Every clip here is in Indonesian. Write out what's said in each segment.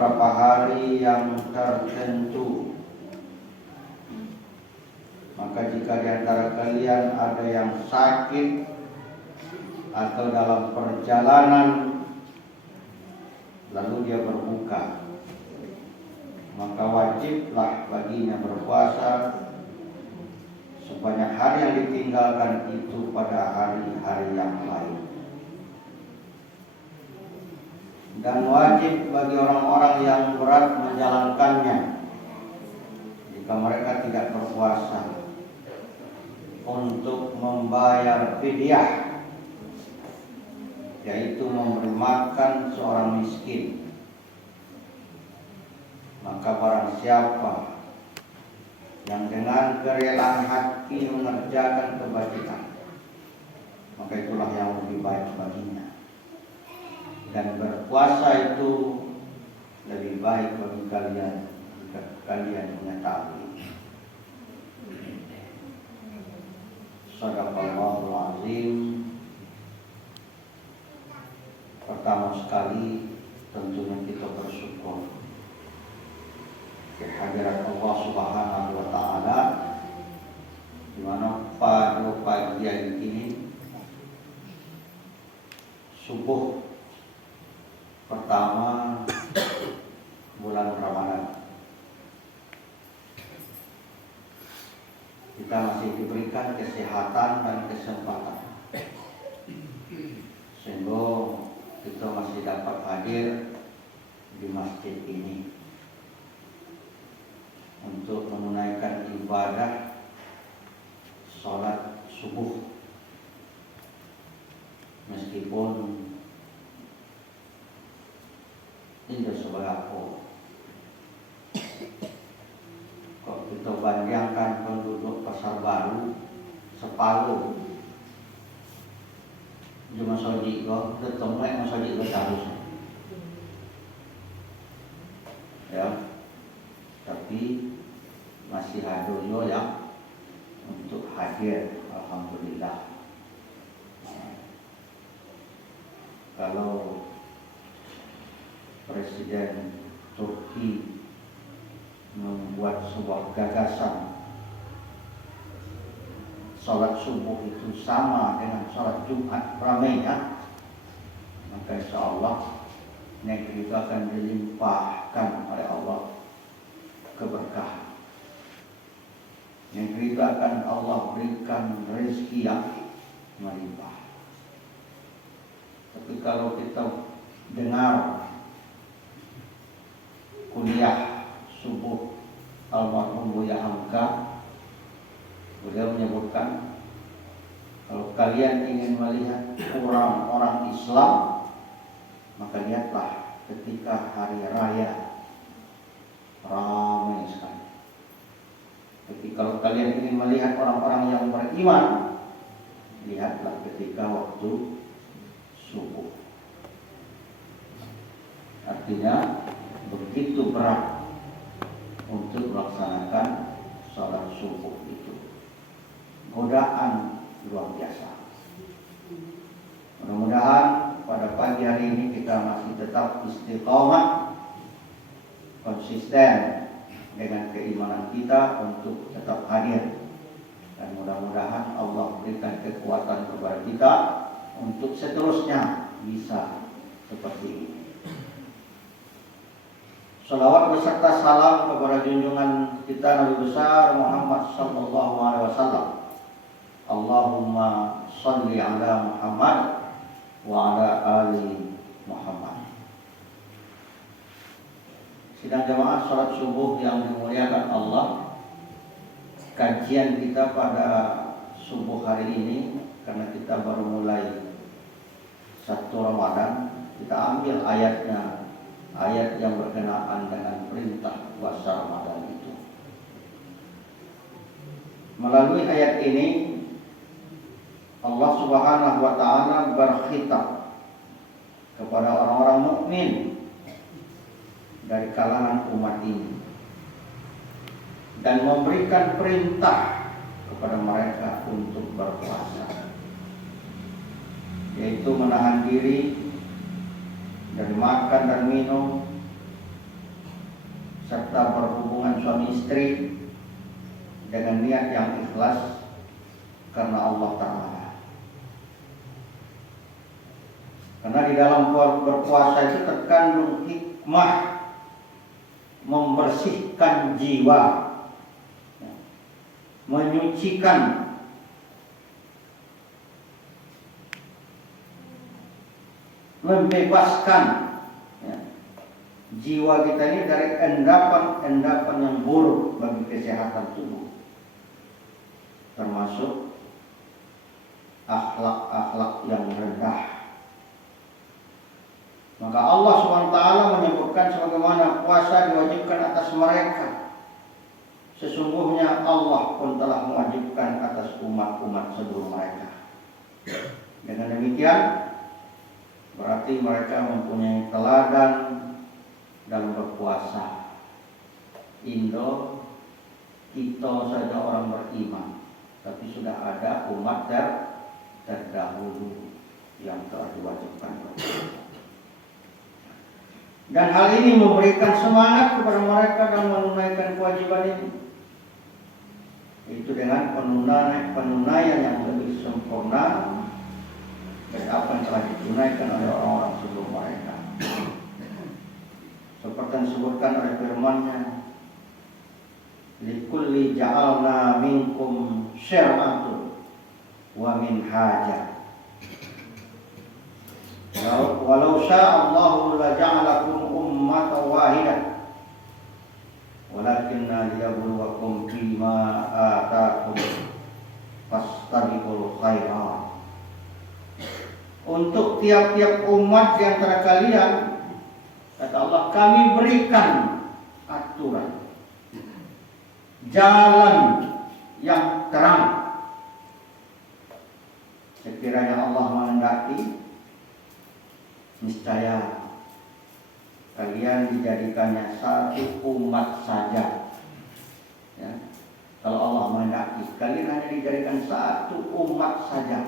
beberapa hari yang tertentu. Maka jika di antara kalian ada yang sakit atau dalam perjalanan lalu dia berbuka, maka wajiblah baginya berpuasa sebanyak hari yang ditinggalkan itu pada hari-hari yang lain. Dan wajib bagi orang-orang yang berat menjalankannya jika mereka tidak berpuasa untuk membayar fidyah, yaitu memberi makan seorang miskin. Maka barang siapa yang dengan kerelaan hati mengerjakan kebajikan, maka itulah yang lebih baik baginya. Dan berpuasa itu lebih baik bagi kalian jika kalian mengetahui. Shadaqallahul azim. Pertama sekali tentunya kita bersyukur kehadiran Allah Subhanahu wa taala, di mana pada pagi hari ini subuh pertama bulan Ramadan, kita masih diberikan kesehatan dan kesempatan sehingga kita masih dapat hadir di masjid ini untuk menunaikan ibadah sholat subuh. Meskipun tidak seberapa, kalau kita bandingkan penduduk Pasar Baru separuh cuma masjid kok, ketemu masjid kok harusnya, ya. Tapi masih ada yang untuk hadir, alhamdulillah. Kalau Presiden Turki membuat sebuah gagasan sholat subuh itu sama dengan sholat Jumat ramainya, maka insya Allah negeri itu akan dilimpahkan oleh Allah keberkahan. Negeri itu akan Allah berikan rezeki yang melimpah. Tapi kalau kita dengar kuliah subuh almarhum Buya Hamka, beliau menyebutkan, kalau kalian ingin melihat orang-orang Islam, maka lihatlah ketika hari raya ramai sekali. Tapi kalau kalian ingin melihat orang-orang yang beriman, lihatlah ketika waktu subuh. Artinya begitu berat untuk melaksanakan sholat subuh itu. Godaan luar biasa. Mudah-mudahan pada pagi hari ini kita masih tetap istiqomah, konsisten dengan keimanan kita untuk tetap hadir. Dan mudah-mudahan Allah berikan kekuatan kepada kita untuk seterusnya bisa seperti ini. Salawat beserta salam kepada junjungan kita Nabi besar Muhammad sallallahu alaihi wasallam. Allahumma shalli ala Muhammad wa ala ali Muhammad. Sidang jamaah salat subuh yang dimuliakan Allah, kajian kita pada subuh hari ini, karena kita baru mulai 1 Ramadan, kita ambil ayatnya, ayat yang berkenaan dengan perintah puasa Ramadan itu. Melalui ayat ini Allah Subhanahu wa taala berkhitab kepada orang-orang mukmin dari kalangan umat ini dan memberikan perintah kepada mereka untuk berpuasa, yaitu menahan diri dari makan dan minum, suami istri dengan niat yang ikhlas karena Allah Ta'ala. Karena di dalam berpuasa itu terkandung hikmah membersihkan jiwa, menyucikan, membebaskan jiwa kita ini dari endapan-endapan yang buruk bagi kesehatan tubuh, termasuk akhlak-akhlak yang rendah. Maka Allah SWT menyebutkan sebagaimana puasa diwajibkan atas mereka, sesungguhnya Allah pun telah mewajibkan atas umat-umat sebelum mereka. Dengan demikian berarti mereka mempunyai teladan dalam berpuasa. Indo kita saja orang beriman, tapi sudah ada umat terdahulu yang telah diwajibkan berpuasa. Dan hal ini memberikan semangat kepada mereka dalam menunaikan kewajiban ini. Itu dengan penunaian yang lebih sempurna dari apa yang telah ditunaikan oleh orang-orang sebelum mereka. Seperti yang disebutkan oleh firman-Nya, likulli ja'alna minkum syir'atun wa minhaja. Walau sya'allahu laja'alakum ummatan wahidah walakinna liyabluwakum fima ataakum fastabiqul khairat. Untuk tiap-tiap umat di antara kalian, kata Allah, kami berikan aturan, jalan yang terang. Sekiranya Allah menghendaki, niscaya kalian dijadikannya satu umat saja. Ya. Kalau Allah menghendaki, kalian hanya dijadikan satu umat saja.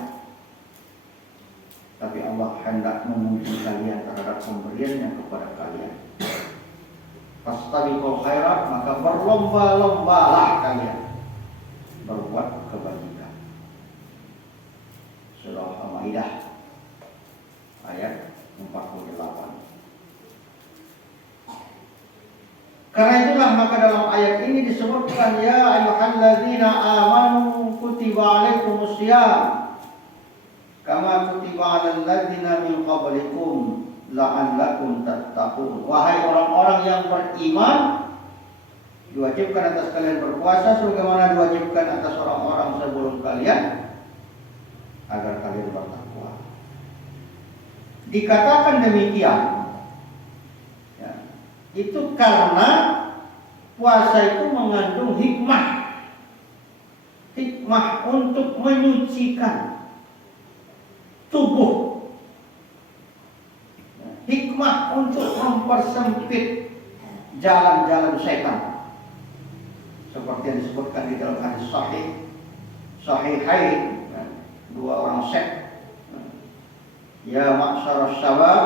Tapi Allah hendak menguji kalian terhadap pemberiannya kepada kalian. Fastabiqul khairat, maka berlomba-lombalah kalian berbuat kebajikan. Surah Al-Maidah ayat 48. Karena itulah maka dalam ayat ini disebutkan, ya ayyuhalladzina amanu kutiba alaikumusiyam kama kutiba alal ladzina min qablikum la'allakum tattaqun. Wahai orang-orang yang beriman, diwajibkan atas kalian berpuasa sebagaimana diwajibkan atas orang-orang sebelum kalian agar kalian bertakwa. Dikatakan demikian, ya, itu karena puasa itu mengandung hikmah untuk menyucikan tubuh, hikmah untuk mempersempit jalan-jalan setan, seperti yang disebutkan di dalam hadis sahihain, dua orang syekh, ya ma'syarasy syabab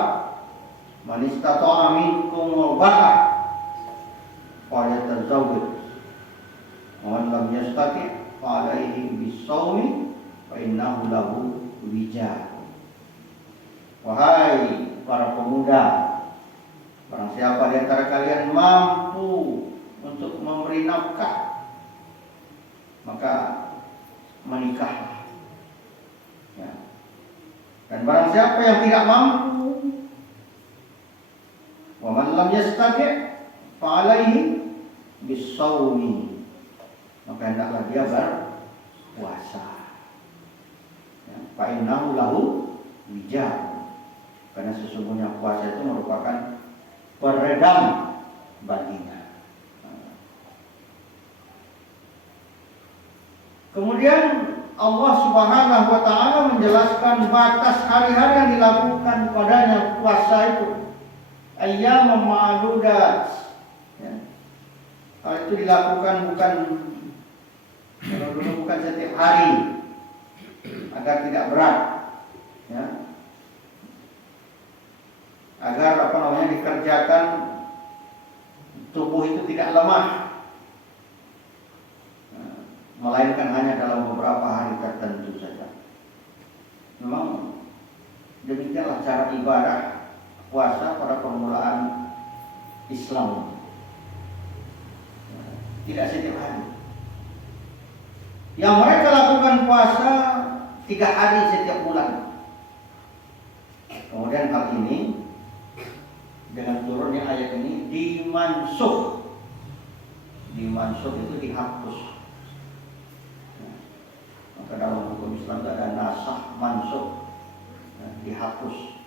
man istata'a minkum al-ba'a falyatazawwaj wa man lam yastati' fa 'alaihi bis-shaumi fa innahu lahu wija. Wahai para pemuda, barang siapa di antara kalian mampu untuk memberi nafkah, maka menikahlah. Ya. Dan barang siapa yang tidak mampu, wa man lam yastati' fa 'alaihi bis-shaumi, maka hendaklah dia berpuasa. Ya, fa innahu lahu wija. Karena sesungguhnya puasa itu merupakan peredam baginya. Kemudian Allah Subhanahu wa taala menjelaskan batas hari-hari yang dilakukan padanya puasa itu. Ayyam ma'dudat. Ya. Hal itu dilakukan bukan setiap hari agar tidak berat. Ya. Agar dikerjakan tubuh itu tidak lemah melainkan hanya dalam beberapa hari tertentu saja. Memang demikianlah cara ibadah puasa pada permulaan Islam. Tidak setiap hari. Yang mereka lakukan puasa 3 hari setiap bulan. Kemudian hal ini dengan turunnya ayat ini dimansuh. Dimansuh itu dihapus. Maka dalam hukum Islam itu ada nasakh mansuh, dihapus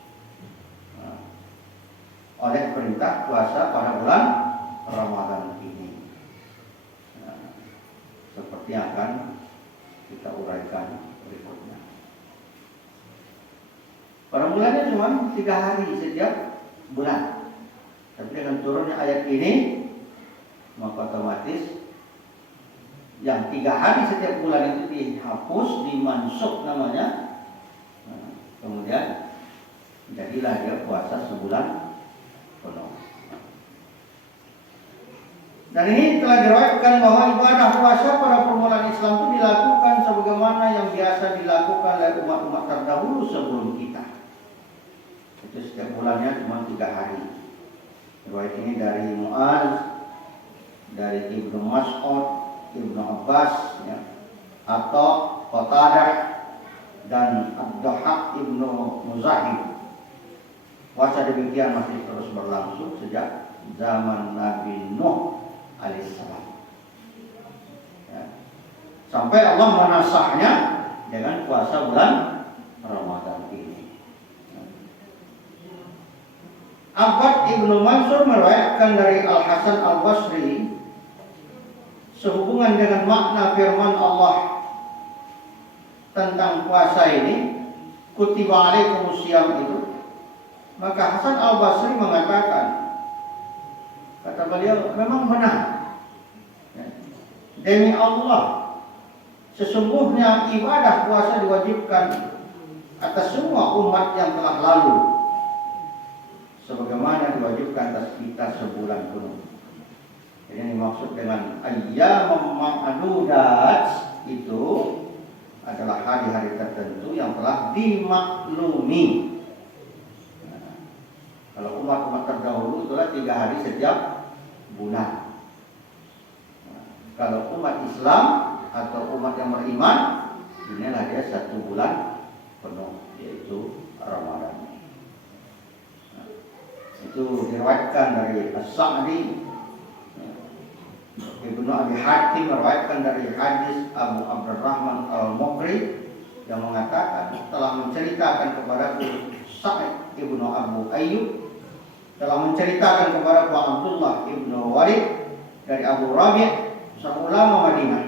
oleh perintah puasa pada bulan Ramadan ini. Seperti yang akan kita uraikan berikutnya. Pada bulannya cuma 3 hari setiap bulan. Tapi dengan turunnya ayat ini, maka otomatis yang 3 hari setiap bulan itu dihapus, dimansuh namanya. Kemudian jadilah dia puasa sebulan penuh. Dan ini telah diriwayatkan bahwa ibadah puasa pada permulaan Islam itu dilakukan sebagaimana yang biasa dilakukan oleh umat-umat terdahulu sebelum kita. Itu setiap bulannya cuma 3 hari. Riwayat ini dari Mu'adz, dari Ibnu Mas'ud, Ibnu Abbas, atau Qatadah dan Ad-Dhahhak Ibnu Muzahib. Puasa demikian masih terus berlangsung sejak zaman Nabi Nuh alaihissalam. Sampai Allah menasahnya dengan puasa bulan Ramadan ini. Abbad Ibnu Mansur meriwayatkan dari Al Hasan Al Basri sehubungan dengan makna firman Allah tentang puasa ini, kutiba alaikumusiyam itu. Maka Hasan Al Basri mengatakan, kata beliau, memang benar. Demi Allah, sesungguhnya ibadah puasa diwajibkan atas semua umat yang telah lalu, sebagaimana diwajibkan atas kita sebulan penuh. Jadi yang dimaksud dengan ayyamum ma'dudat itu adalah hari-hari tertentu yang telah dimaklumi. Kalau umat-umat terdahulu itulah 3 hari setiap bulan. Kalau umat Islam atau umat yang beriman, inilah dia 1 bulan penuh, yaitu Ramadan. Itu diriwayatkan dari As-Sa'di, Ibnu Abi Hatim meriwayatkan dari hadis Abu Abdurrahman Al-Muqri yang mengatakan telah menceritakan kepadaku Sa'id Ibnu Abu Ayyub, telah menceritakan kepada Abdullah Ibnu Walid dari Abu Rabi', seorang ulama Madinah,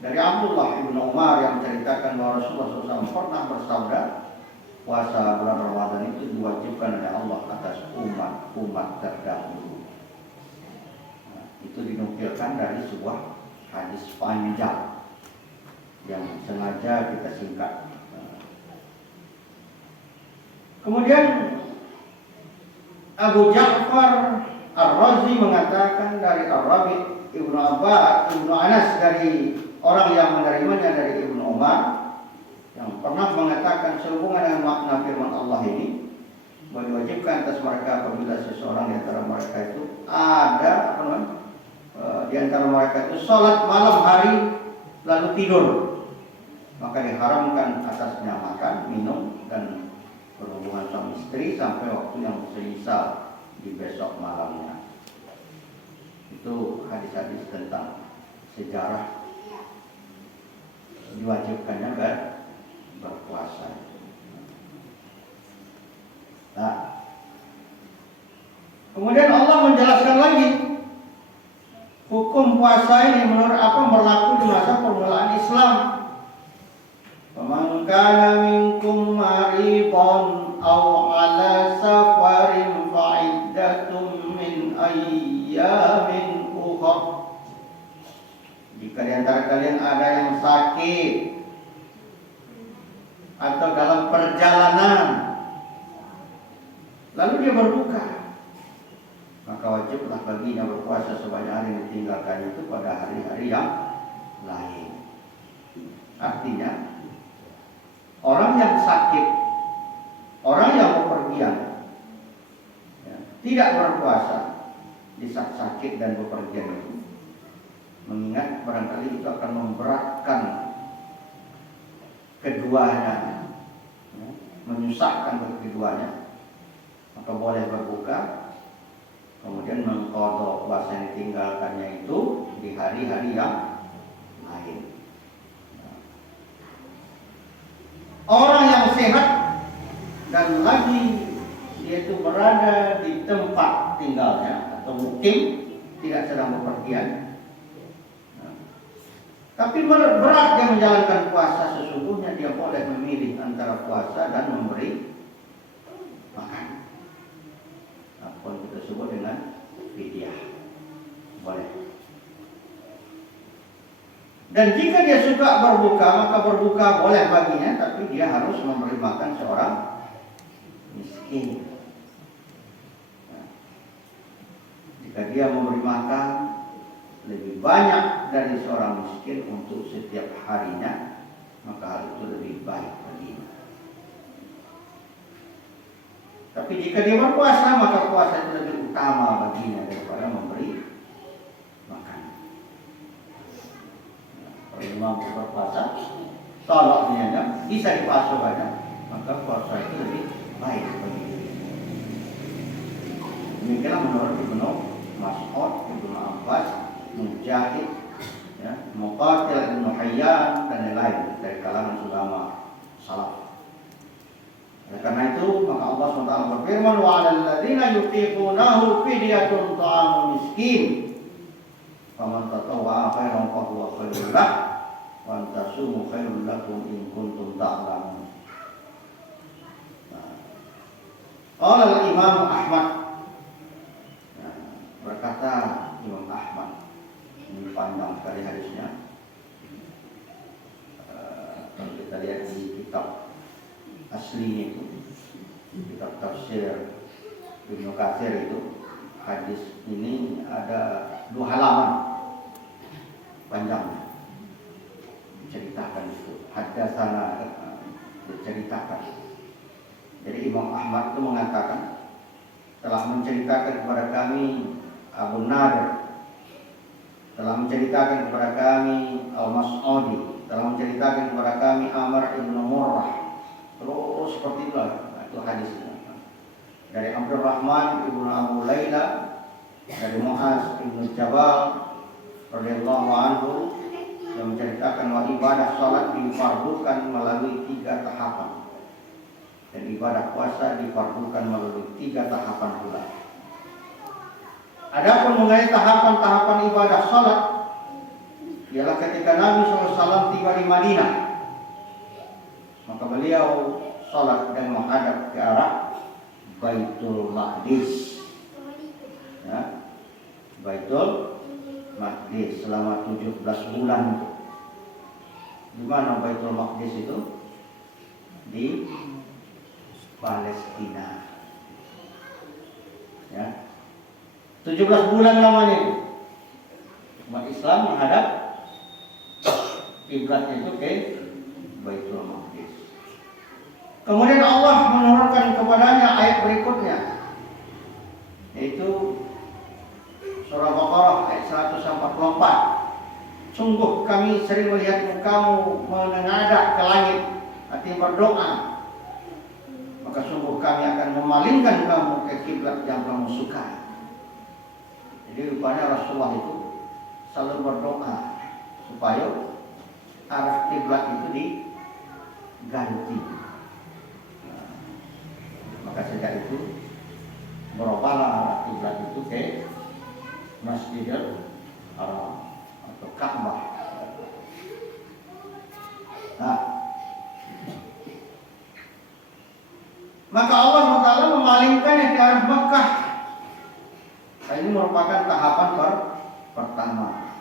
dari Abdullah Ibnu Umar yang menceritakan bahwa Rasulullah SAW pernah bersabda, puasa bulan Ramadan itu diwajibkan oleh Allah atas umat terdahulu. Itu dinukilkan dari sebuah hadis panjang yang sengaja kita singkat. Kemudian Abu Ja'far Ar-Razi mengatakan dari Ar-Rabi' Ibnu Abbas, Ibnu Anas, dari orang yang menerimanya dari Ibnu Umar, yang pernah mengatakan sehubungan dengan makna firman Allah ini, bahwa diwajibkan atas mereka apabila seseorang di antara mereka itu ada di antara mereka itu sholat malam hari lalu tidur, maka diharamkan atasnya makan, minum, dan berhubungan suami istri sampai waktu yang semisal di besok malamnya. Itu hadis-hadis tentang sejarah diwajibkannya berpuasa. Nah, kemudian Allah menjelaskan lagi hukum puasa ini menurut apa berlaku di masa permulaan Islam. Faman kana minkum maridan aw ala safarin fa iddatum min ayyamin ukhra. Jika di antara kalian ada yang sakit atau dalam perjalanan lalu dia berbuka, maka wajiblah baginya berpuasa sebanyak hari yang ditinggalkan itu pada hari-hari yang lain. Artinya orang yang sakit, orang yang bepergian, ya, tidak berpuasa di saat sakit dan bepergian itu, mengingat barangkali itu akan memberatkan keduanya, ya, menyusahkan keduanya, maka boleh berbuka, kemudian mengqadha puasa yang ditinggalkannya itu di hari-hari yang lain. Orang yang sehat dan lagi dia itu berada di tempat tinggalnya atau mukim, tidak sedang bepergian, tapi berat dia menjalankan puasa, sesungguhnya dia boleh memilih antara puasa dan memberi makan. Apa yang kita sebut dengan fidyah, boleh. Dan jika dia suka berbuka, maka berbuka boleh baginya, tapi dia harus memberi makan seorang miskin. Nah, jika dia memberi makan lebih banyak dari seorang miskin untuk setiap harinya, maka hal itu lebih baik baginya. Tapi jika dia berpuasa, maka puasa itu lebih utama baginya daripada memberi makan. Kalau mampu berpuasa, tolak niatnya bisa dipasuh banyak, maka puasa itu lebih baik bagi dia. Demikianlah menurut Ibnu Mas'ud, Ibnu Abbas, Mujahid, ya, Muqatil, Ibnu Hayyan dan lain-lain dari kalangan ulama salaf. Oleh karena itu, maka Allah SWT berfirman, wa 'alal ladzina yutiqunahu fidyatun ta'amu miskin. Faman tatawwa'a khairan fa huwa khairul lahu wa an tasumu khairul lakum in kuntum ta'lamun. Qala al-Imam Ahmad, berkata Imam Ahmad, ini panjang sekali hadisnya. Kalau kita lihat di kitab aslinya itu, kitab tafsir Ibnu Katsir itu, hadis ini ada 2 halaman panjang diceritakan itu, hadatsana diceritakan. Jadi Imam Ahmad itu mengatakan, telah menceritakan kepada kami Abu Nadir, telah menceritakan kepada kami Al-Mas'udi, telah menceritakan kepada kami Amr ibn Murrah. Terus seperti itulah, itu hadisnya. Dari Abdurrahman ibn Abu Layla, dari Mu'az ibn Jabal radhiyallahu anhu, yang menceritakan bahwa ibadah salat difardukan melalui 3 tahapan, dan ibadah puasa difardukan melalui 3 tahapan pula. Adapun mengenai tahapan-tahapan ibadah salat, ialah ketika Nabi SAW tiba di Madinah, maka beliau salat dan menghadap ke arah Baitul Maqdis, ya, Baitul Maqdis selama 17 bulan. Di mana Baitul Maqdis itu? Di Palestina, ya, 17 bulan lamanya itu umat Islam menghadap kiblatnya itu ke Baitul Maqdis. Kemudian Allah menurunkan kepadanya ayat berikutnya, yaitu surah Baqarah ayat 144. Sungguh kami sering melihat mukamu menengadah ke langit, artinya berdoa, maka sungguh kami akan memalingkan kamu ke kiblat yang kamu sukai. Jadi rupanya Rasulullah itu selalu berdoa supaya arah kiblat itu diganti. Nah, maka sejak itu berubahlah arah kiblat itu ke Masjidil Haram atau Ka'bah. Nah, maka Allah SWT memalingkannya ke arah Mekah. Nah, ini merupakan tahapan pertama.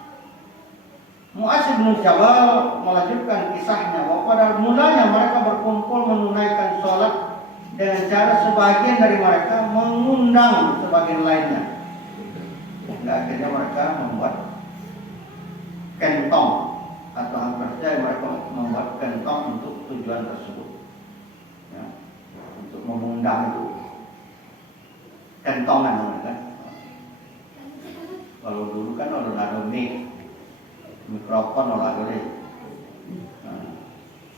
Mu'az bin Jabal melanjutkan kisahnya bahwa pada mulanya mereka berkumpul menunaikan sholat dengan cara sebagian dari mereka mengundang sebagian lainnya. Hingga akhirnya mereka membuat kentong atau hampir saja mereka membuat kantong untuk tujuan tersebut, ya, untuk mengundang itu kentongan kan. Kalau dulu kan ada mikrofon ada deh,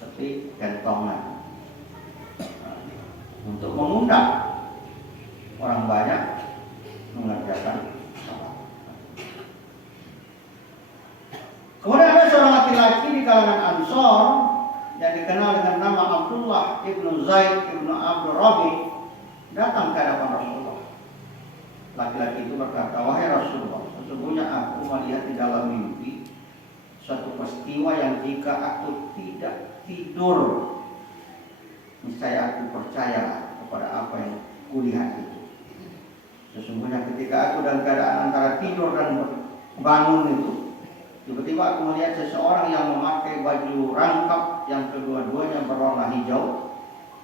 tapi kentongan untuk mengundang orang banyak mengerjakan salat. Kemudian ada seorang laki-laki di kalangan Ansor yang dikenal dengan nama Abdullah ibnu Zaid ibnu Abdul Rabi datang ke hadapan Rasulullah. Laki-laki itu berkata, "Wahai Rasulullah, sesungguhnya aku melihat di dalam mimpi suatu peristiwa yang jika aku tidak tidur, niscaya aku percaya kepada apa yang kulihat itu. Sesungguhnya ketika aku dalam keadaan antara tidur dan bangun itu, tiba-tiba aku melihat seseorang yang memakai baju rangkap yang kedua-duanya berwarna hijau.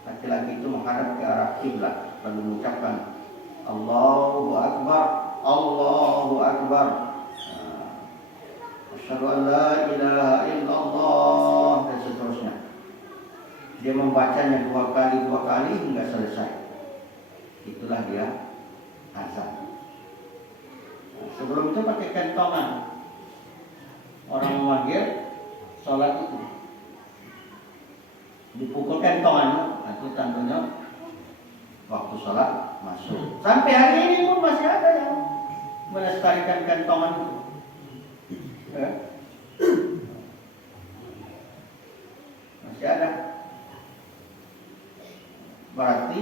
Laki-laki itu menghadap ke arah kiblat lalu mengucapkan, Allahu Akbar, Allahu Akbar, asyhadu an la ilaha illallah, dan seterusnya. Dia membacanya dua kali hingga selesai. Itulah dia azan. Sebelum itu pakai kentongan. Orang memanggil sholat itu dipukul kentongan, itu tandanya waktu sholat masuk. Sampai hari ini pun masih ada yang melestarikan kentongan itu. Ya. Masih ada. Berarti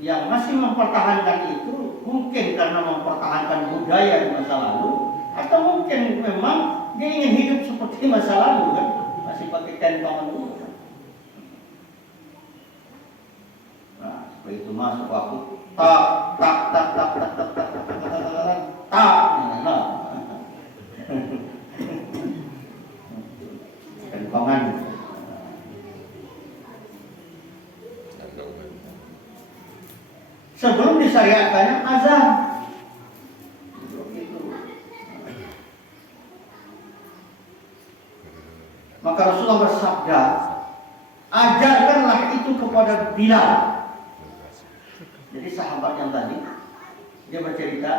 yang masih mempertahankan itu mungkin karena mempertahankan budaya di masa lalu, atau mungkin memang dia ingin hidup seperti masa lalu kan, masih pakai kentongan dulu kan. Nah, setelah itu masuk waktu tak kentongan. Sebelum disyariatkannya azan. Maka Rasulullah bersabda, ajarkanlah itu kepada Bilal. Jadi sahabat yang tadi, dia bercerita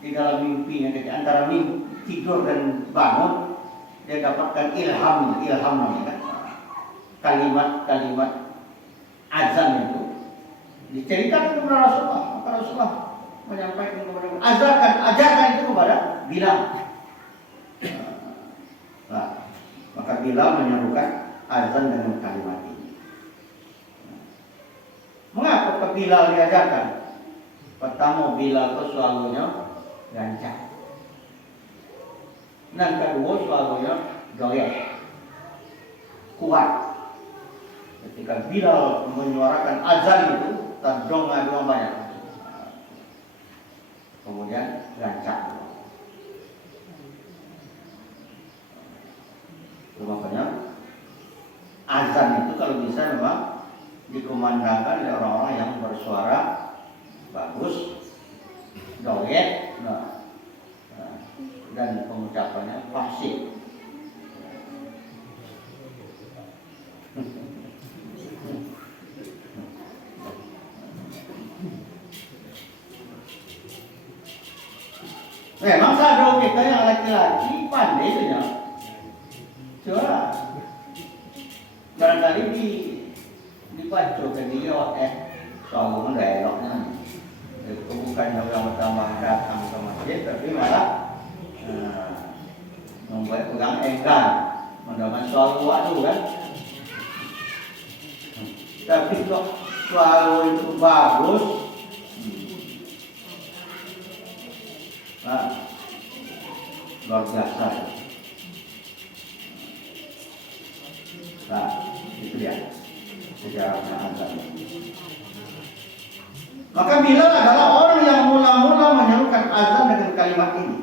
di dalam mimpinya, di antara mimpi tidur dan bangun, dia dapatkan ilham namanya, kalimat-kalimat azan itu diceritakan kepada Rasulullah. Maka Rasulullah menyampaikan kepada ajarkan itu kepada Bilal. Nah, maka Bilal menyerukan azan dengan kalimat ini. Mengapa Bilal diajarkan? Pertama, Bilal itu selalunya gancang. Dan kedua, selalunya goyah, kuat. Ketika Bilal menyuarakan azan itu, terdong banyak. Kemudian gancang. Makanya azan itu kalau bisa memang dikumandangkan oleh orang-orang yang bersuara bagus, doyet, dan pengucapannya fasih. Memang sadar kita yang laki-laki pandai itu ya. Coba barangkali dibaca ke dia soal mendeloknya. Itu bukan yang pertama datang ke masjid, tapi malah membuat pegang enggan mendapat soal waktu kan. Tapi kok soal itu bagus. Nah, luar biasa. Nah, itu dia sejarahnya azan. Maka Bilal adalah orang yang mula-mula menyerukan azan dengan kalimat ini.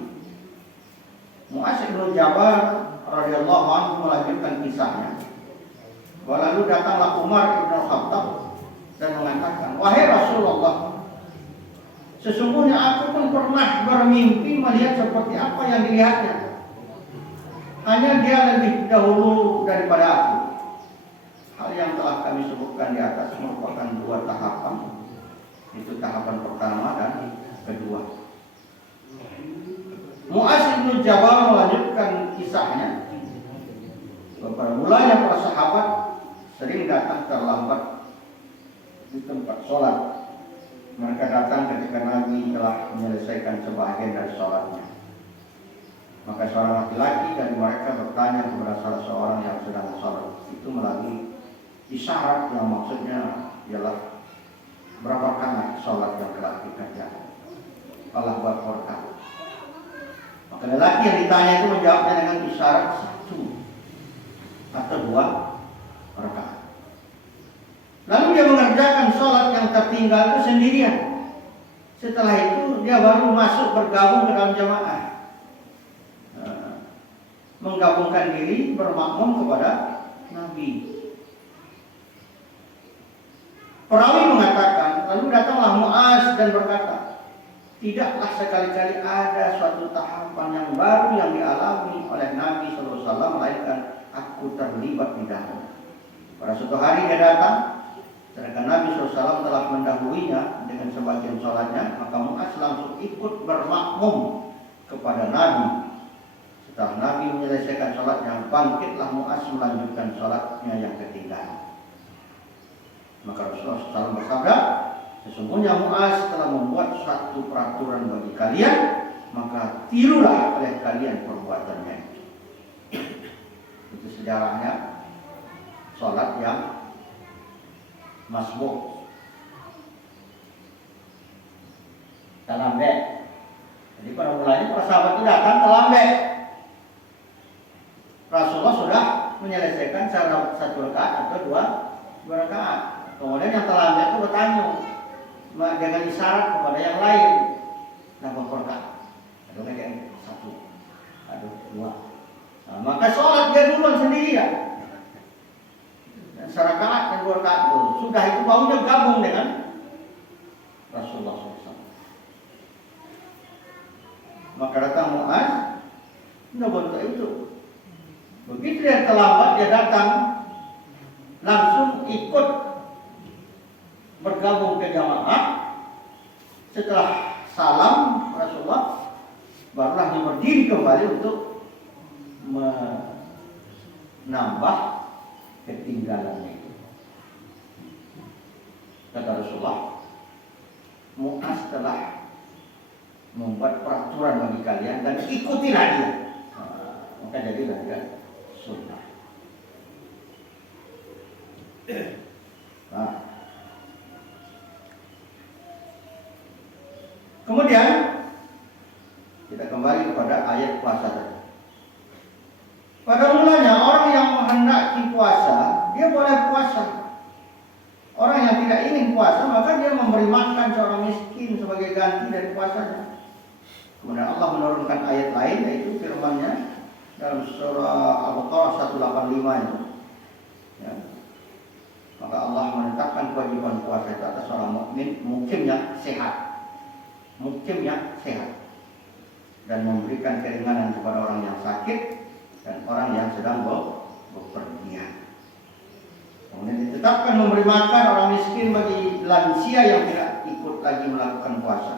Mu'adz bin Jabal radhiyallahu anhu melanjutkan kisahnya. Lalu datanglah Umar bin Khattab dan mengatakan, wahai Rasulullah, sesungguhnya aku pun pernah bermimpi melihat seperti apa yang dilihatnya. hanya dia lebih dahulu daripada aku. Hal yang telah kami sebutkan di atas merupakan dua tahapan, itu tahapan pertama dan kedua. Mu'adz bin Jabal melanjutkan kisahnya. Pada mulanya para sahabat sering datang terlambat di tempat sholat. Mereka datang ketika Nabi telah menyelesaikan sebahagian dari sholatnya. Maka seorang laki-laki dari mereka bertanya kepada salah seorang yang sedang sholat itu melalui isyarat yang maksudnya ialah berapa rakaat sholat yang telah dikerjakan. Allah buat berkah. Maka lelaki yang ditanya itu menjawabnya dengan isyarat 1 atau 2 rakaat. Lalu dia mengerjakan sholat yang tertinggal itu sendirian. Setelah itu dia baru masuk bergabung ke dalam jamaah, menggabungkan diri bermakmum kepada Nabi. Perawi mengatakan, lalu datanglah Mu'adz dan berkata, tidaklah sekali-kali ada suatu tahapan yang baru yang dialami oleh Nabi SAW, melainkan aku terlibat di dalam. Pada suatu hari dia datang, sedangkan Nabi SAW telah mendahuluinya dengan sebagian sholatnya, maka Mu'adz langsung ikut bermakmum kepada Nabi. Setelah Nabi menyelesaikan sholatnya, bangkitlah Mu'adz melanjutkan sholatnya yang ketinggalan. Maka Rasulullah SAW bersabda, sesungguhnya Mu'adz telah membuat satu peraturan bagi kalian, maka tirulah oleh kalian perbuatannya itu. Itu sejarahnya sholat yang masbuk. Terlambat. Jadi pada mulanya para sahabat itu datang terlambat. Rasulullah sudah menyelesaikan satu rakaat atau dua rakaat. Kemudian yang terlambat itu bertanya dengan isyarat kepada yang lain, nambah rakaat. Ada lagi yang 1, ada 2. Nah, maka sholat dia duluan sendirian. Dan serakaat dan 2 rakaat itu sudah itu barunya gabung dengan Rasulullah SAW. Maka datang Mu'adz, tidak bentuk itu. Begitu dia terlambat, dia datang langsung ikut bergabung ke jamaah. Setelah salam Rasulullah, barulah dia berdiri kembali untuk menambah ketinggalannya itu. Kata Rasulullah, Mu'adz telah membuat peraturan bagi kalian dan ikutilah dia. Maka jadilah dia sunnah. Nah, kemudian kita kembali kepada ayat puasa tadi. Pada mulanya orang yang menghendaki puasa, dia boleh puasa. Orang yang tidak ingin puasa, maka dia memberi makan seorang miskin sebagai ganti dari puasanya. Kemudian Allah menurunkan ayat lain, yaitu firman-Nya dalam surah Al-Baqarah 185 itu. Ya. Maka Allah menetapkan kewajiban puasa itu atas seorang mukmin, mukimnya sehat. Mukimnya sehat. Dan memberikan keringanan kepada orang yang sakit dan orang yang sedang bepergian. Kemudian ditetapkan memberi makan orang miskin bagi lansia yang tidak ikut lagi melakukan puasa.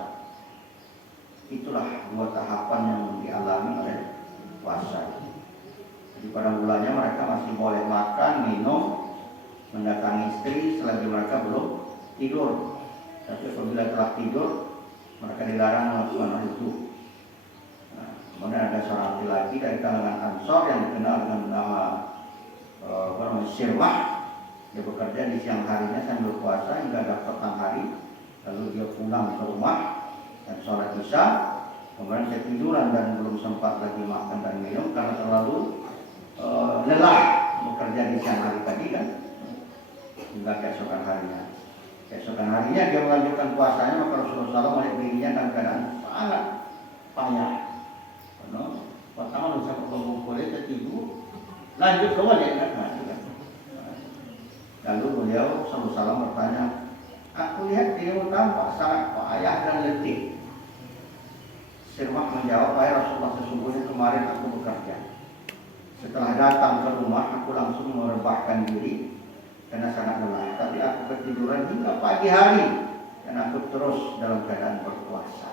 Itulah 2 tahapan yang dialami oleh puasa. Jadi pada mulanya mereka masih boleh makan, minum, mendatangi istri selagi mereka belum tidur. Tapi apabila telah tidur, mereka dilarang melakukan hal itu. Kemudian ada seorang laki-laki dari kalangan Ansor yang dikenal dengan nama Sirmah. Dia bekerja di siang harinya sambil puasa hingga ada petang hari. Lalu dia pulang ke rumah dan sholat isya. Kemudian dia tiduran dan belum sempat lagi makan dan minum karena terlalu lelah bekerja di siang hari tadi kan. Hingga keesokan harinya. Keesokan harinya dia melanjutkan puasanya, maka Rasulullah SAW melihat dirinya dalam keadaan sangat payah. Pertama sampai kulit tertidur, lanjut kembali kan. Lalu beliau SAW bertanya, aku lihat dirimu tampak sangat payah dan letih. Sirmah menjawab, wahai Rasulullah, sesungguhnya kemarin aku bekerja Setelah datang ke rumah, aku langsung merebahkan diri karena sangat lelah. Tapi aku ketiduran hingga pagi hari dan aku terus dalam keadaan berpuasa.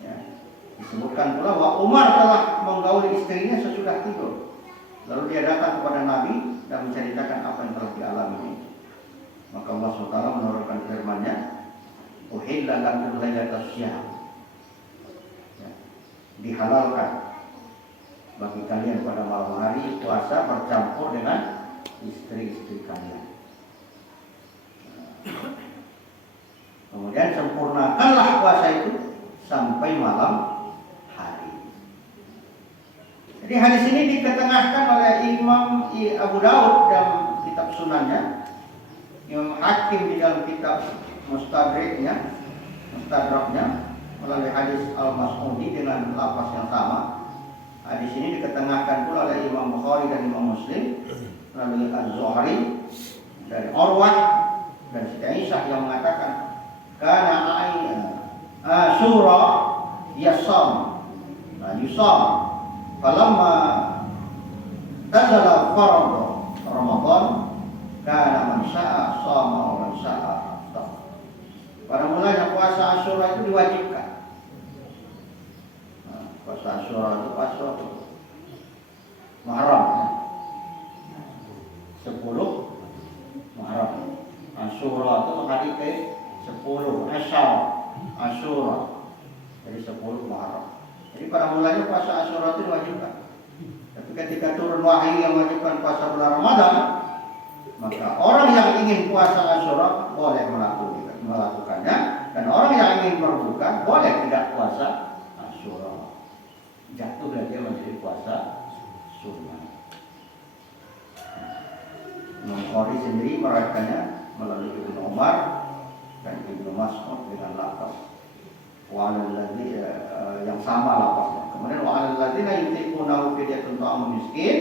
Ya. Disebutkan pula bahwa Umar telah menggauli istrinya sesudah tidur. Lalu dia datang kepada Nabi dan menceritakan apa yang telah dialami. Maka Allah SWT menurunkan firman-Nya, "Uhilla lakum lailatas syahar." Ya. Dihalalkan bagi kalian pada malam hari puasa bercampur dengan istri-istri kalian. Kemudian sempurnakanlah puasa itu sampai malam hari. Jadi hadis ini diketengahkan oleh Imam Abu Daud dalam kitab Sunannya, Imam Hakim di dalam kitab Mustadraknya melalui hadis Al-Mas'udi dengan lafaz yang sama. Hadis ini diketengahkan pula oleh Imam Bukhari dan Imam Muslim melalui Az-Zuhri dari Urwah dan Siti Aisyah yang mengatakan kana Asyura yasam falamma nazala farad Ramadan kana man syaa shama wa man syaa aftar. Pada mulanya puasa Asyura itu diwajibkan. Puasa Asyura itu puasa Muharram, 10 Muharram. Asyura itu hari ke-10, Asyura. Jadi 10 Muharram. Jadi pada mulanya puasa Asyura itu diwajibkan. Tapi ketika turun wahyu yang mewajibkan puasa bulan Ramadan, maka orang yang ingin puasa Asyura boleh melakukannya, dan orang yang ingin berbuka boleh tidak puasa Asyura. Jatuhlah dia menjadi puasa sunnah. Imam Bukhari sendiri meriwayatkannya melalui Ibnu Umar dan Ibnu Mas'ud dengan lafaz wa'alal-ladzi yang sama lafaznya. Kemudian wa'alal-ladzina yutiqunahu fidyatun ta'amun miskin,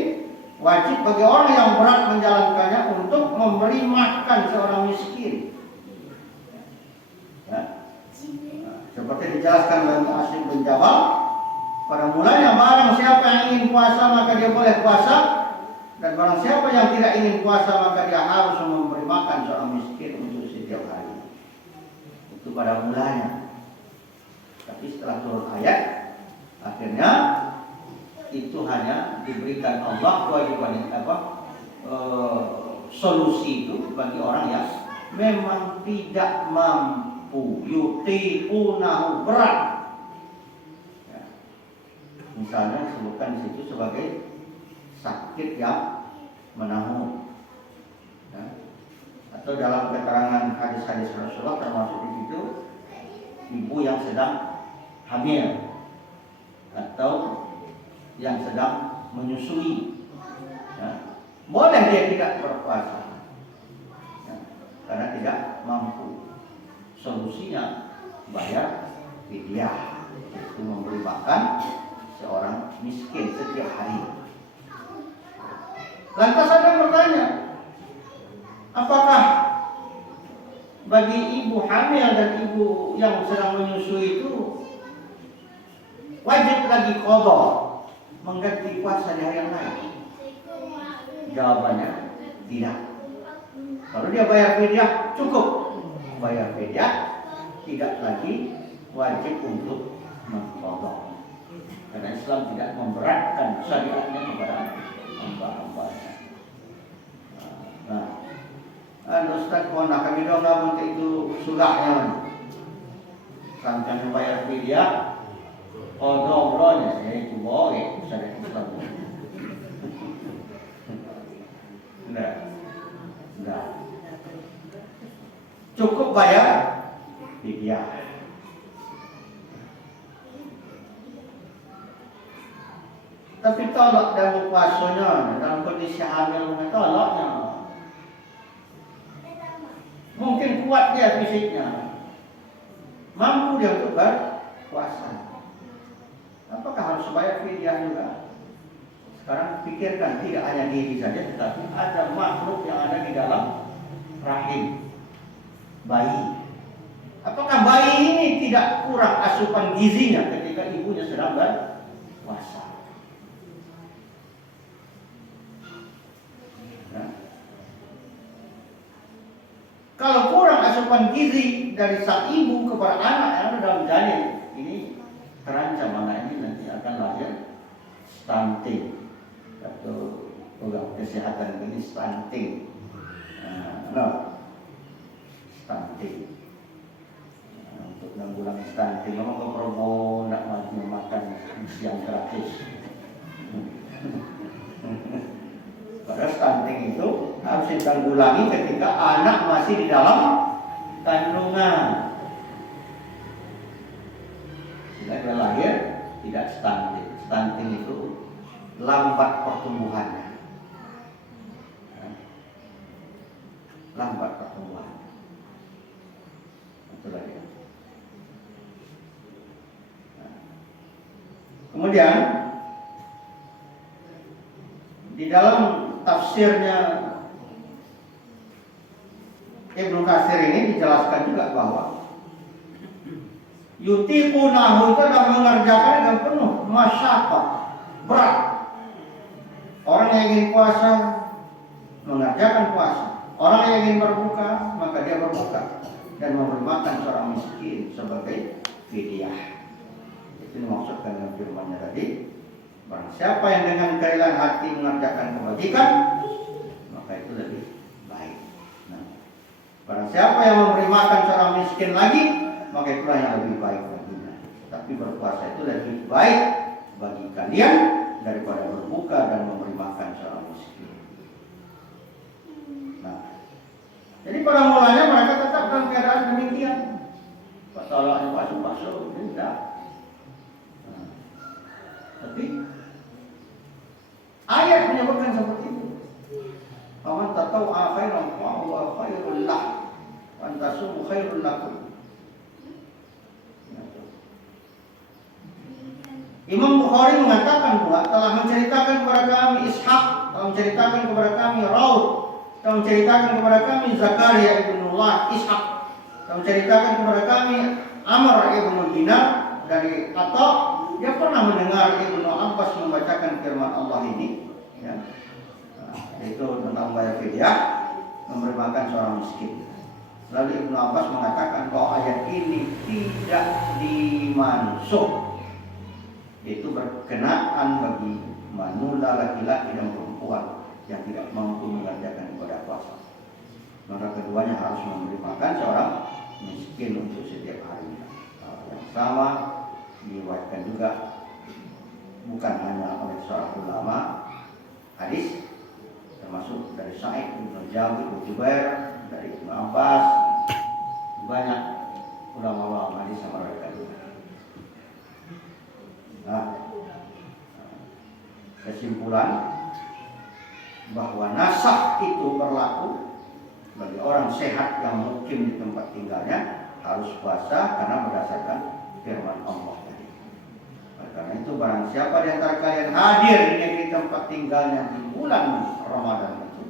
wajib bagi orang yang berat menjalankannya untuk memberi makan seorang miskin. Ya. Seperti dijelaskan oleh Mu'asyib bin Jabal, pada mulanya barang siapa yang ingin puasa maka dia boleh puasa, dan barang siapa yang tidak ingin puasa maka dia harus memberi makan seorang miskin untuk setiap hari. Itu pada mulanya. Tapi setelah turun ayat, akhirnya itu hanya diberikan Allah kewajiban solusi itu bagi orang yang memang tidak mampu, yutiqunahu, berat. Misalnya disebutkan di situ sebagai sakit yang menahun, ya. Atau dalam keterangan hadis-hadis Rasulullah termasuk di situ ibu yang sedang hamil atau yang sedang menyusui, ya. Boleh dia tidak berpuasa, ya, karena tidak mampu. Solusinya bayar fidyah, itu memberi makan seorang miskin setiap hari. Lantas ada bertanya, apakah bagi ibu hamil dan ibu yang sedang menyusui itu wajib lagi qadha mengganti puasa di hari yang lain? Jawabannya tidak. Kalau dia bayar fidyah cukup. Bayar fidyah, tidak lagi wajib untuk mengqadha. Karena Islam tidak memberatkan syariatnya kepada hamba-hambanya. Nah, Ustaz, mohon kami dong untuk itu surahnya. Sampai bayar fidyah, qadha itu boleh syariat Islam. Enggak. Cukup bayar fidyah. Tapi tolak dalam puasanya, dalam kondisi hamil, tolaknya. Mungkin kuat dia fisiknya, mampu dia untuk berpuasa. Apakah harus bayar fidyah juga? Sekarang pikirkan, tidak hanya diri saja, tetapi ada makhluk yang ada di dalam rahim bayi. Apakah bayi ini tidak kurang asupan gizinya ketika ibunya sedang berpuasa? Kalau kurang asupan gizi dari sang ibu kepada anak yang ada dalam janin, ini terancam anak ini nanti akan lahir stunting atau program kesehatan ini stunting. Stunting. Untuk menanggulangi stunting, memang ke Probo nak makan siang gratis. Pada stunting itu harus ditanggulangi ketika anak masih di dalam kandungan. Sehingga dia lahir tidak stunting. Stunting itu lambat pertumbuhannya. Lambat pertumbuhan. Itulah dia. Kemudian di dalam tafsirnya Ibnu Katsir ini dijelaskan juga bahwa yutiqunahu itu adalah mengerjakan dengan penuh masyaqah, berat. Orang yang ingin puasa mengerjakan puasa. Orang yang ingin berbuka maka dia berbuka dan memberi makan seorang miskin sebagai fidyah. Itu dimaksudkan dengan firman-Nya tadi. Barang siapa yang dengan kerelaan hati mengerjakan kebajikan, maka itu lebih baik. Barang siapa yang memberi makan seorang miskin lagi, maka itulah yang lebih baik baginya. Tapi berpuasa itu lebih baik bagi kalian daripada berbuka dan memberi makan seorang miskin. Jadi pada mulanya mereka tetap dalam keadaan demikian. Pasalnya basuh-basuh, tidak. Tapi ayat menyebutkan seperti itu. Faman tatawwa'a khairan fa huwa khairul lah, wa an tasumu khairul lakum. Imam Bukhari mengatakan pula telah menceritakan kepada kami Ishaq, telah menceritakan kepada kami Raud, telah menceritakan kepada kami Zakaria ibnullah Ishaq, telah menceritakan kepada kami Amr ibn Dinar dari Atta. Dia pernah mendengar Ibnu Abbas membacakan firman Allah ini, ya, yaitu tentang bayar fidyah, memberi makan seorang miskin. Lalu Ibnu Abbas mengatakan bahwa ayat ini tidak dimansuh. Itu berkenaan bagi manula laki-laki dan perempuan yang tidak mampu mengerjakan ibadah puasa. Maka keduanya harus memberi makan seorang miskin untuk setiap harinya. Yang sama diriwayatkan juga bukan hanya oleh seorang ulama hadis, termasuk dari Sa'id bin Jabir bin Jubair, dari Ibnu Abbas, banyak ulama-ulama hadis yang mereka juga. Kesimpulan bahwa nasakh itu berlaku bagi orang sehat yang mukim di tempat tinggalnya harus puasa karena berdasarkan firman Allah tadi. Karena itu barang siapa di antara kalian hadir di negeri tempat tinggalnya di bulan Ramadan itu,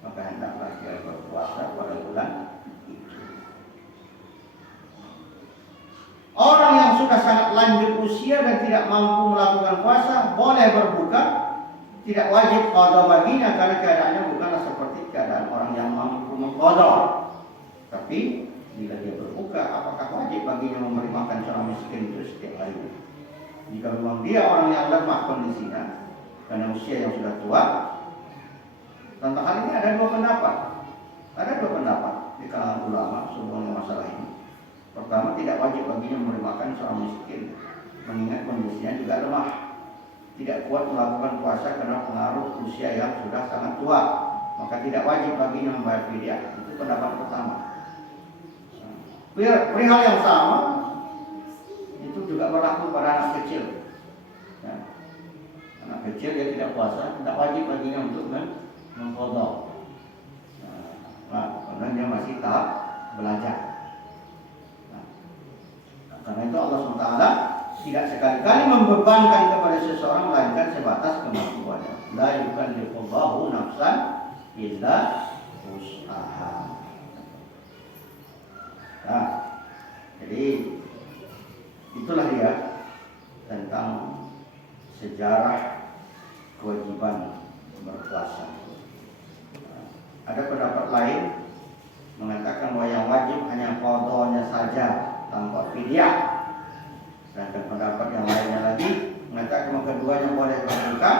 maka hendaklah dia berpuasa pada bulan itu. Orang yang sudah sangat lanjut usia dan tidak mampu melakukan puasa boleh berbuka, tidak wajib qada baginya karena keadaannya bukanlah seperti keadaan orang yang mampu mengqada. Tapi bila dia berbuka, apakah wajib baginya memberi makan seorang miskin itu setiap hari? Jika memang dia orang yang lemah kondisinya karena usia yang sudah tua, tentang hal ini ada dua pendapat. Ada dua pendapat di kalangan ulama sebelum masalah ini. Pertama, tidak wajib baginya memberi makan seorang miskin, mengingat kondisinya juga lemah, tidak kuat melakukan puasa karena pengaruh usia yang sudah sangat tua, maka tidak wajib baginya membayar fidyah. Itu pendapat pertama. Perihal yang sama itu juga berlaku pada anak kecil. Ya. Anak kecil dia tidak puasa, tidak wajib baginya untuk mengqadha. Karena dia masih tahap belajar. Karena itu Allah SWT tidak sekali-kali membebankan kepada seseorang melainkan sebatas kemampuannya. La yukallifullahu nafsan illa wus'aha. Nah, jadi itulah dia tentang sejarah kewajiban berpuasa. Ada pendapat lain mengatakan bahwa yang wajib hanya qadanya saja tanpa fidyah. Sedangkan pendapat yang lainnya lagi mengatakan bahwa keduanya boleh berbuka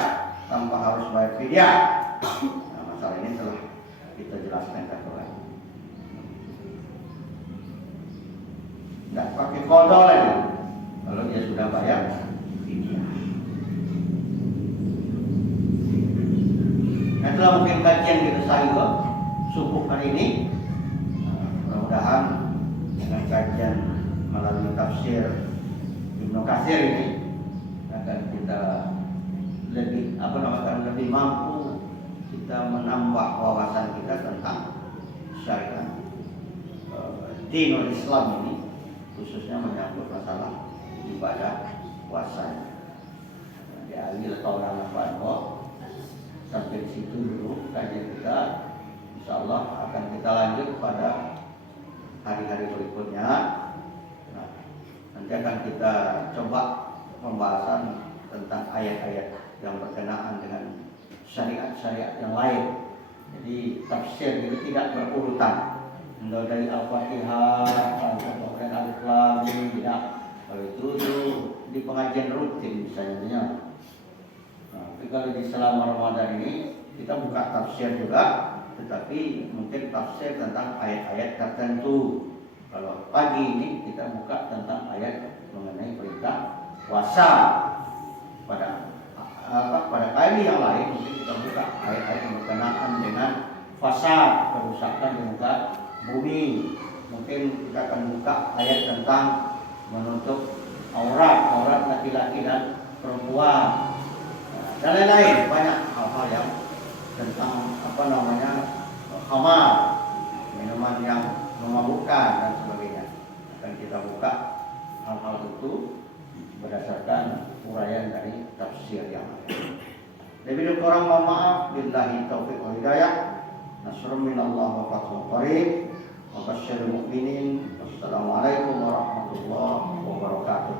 tanpa harus bayar fidyah. Nah, masalah ini telah kita jelaskan kata lain. Tidak pakai qada lagi kalau dia sudah bayar fidyah. Nah, itulah mungkin kajian kita saya subuh hari ini. Mudah-mudahan dengan kajian melalui tafsir Ibnu Katsir ini akan kita lebih mampu kita menambah wawasan kita tentang syariat dinul Islam ini, khususnya menyangkut masalah ibadah puasa. Di akhir tahun sampai di situ dulu kajian kita. Insyaallah akan kita lanjut pada hari-hari berikutnya. Nah, nanti akan kita coba pembahasan tentang ayat-ayat yang berkenaan dengan syariat-syariat yang lain. Jadi tafsir itu tidak berurutan. Mulai dari Al-Fatihah, kemudian Alif Lam Mim, tidak. Kalau itu di pengajian rutin misalnya. Nah, tapi kalau di selama Ramadan ini kita buka tafsir juga, tetapi mungkin tafsir tentang ayat-ayat tertentu. Kalau pagi ini kita buka tentang ayat mengenai perintah puasa. Pada kali yang lain mungkin kita buka ayat-ayat yang berkenaan dengan fasad, kerusakan di muka bumi. Mungkin kita akan buka ayat tentang menutup aurat laki-laki dan perempuan. Dan lain-lain, banyak hal-hal yang tentang khamar, minuman yang memabukkan dan sebagainya. Akan kita buka hal-hal itu berdasarkan uraian dari tafsir yang lain. Lebih kurang mohon maaf. Billahi taufiq wal hidayah. Nasrun minallah wa fathun qarib. Wa basyiril mu'minin. Wassalamualaikum warahmatullahi wabarakatuh.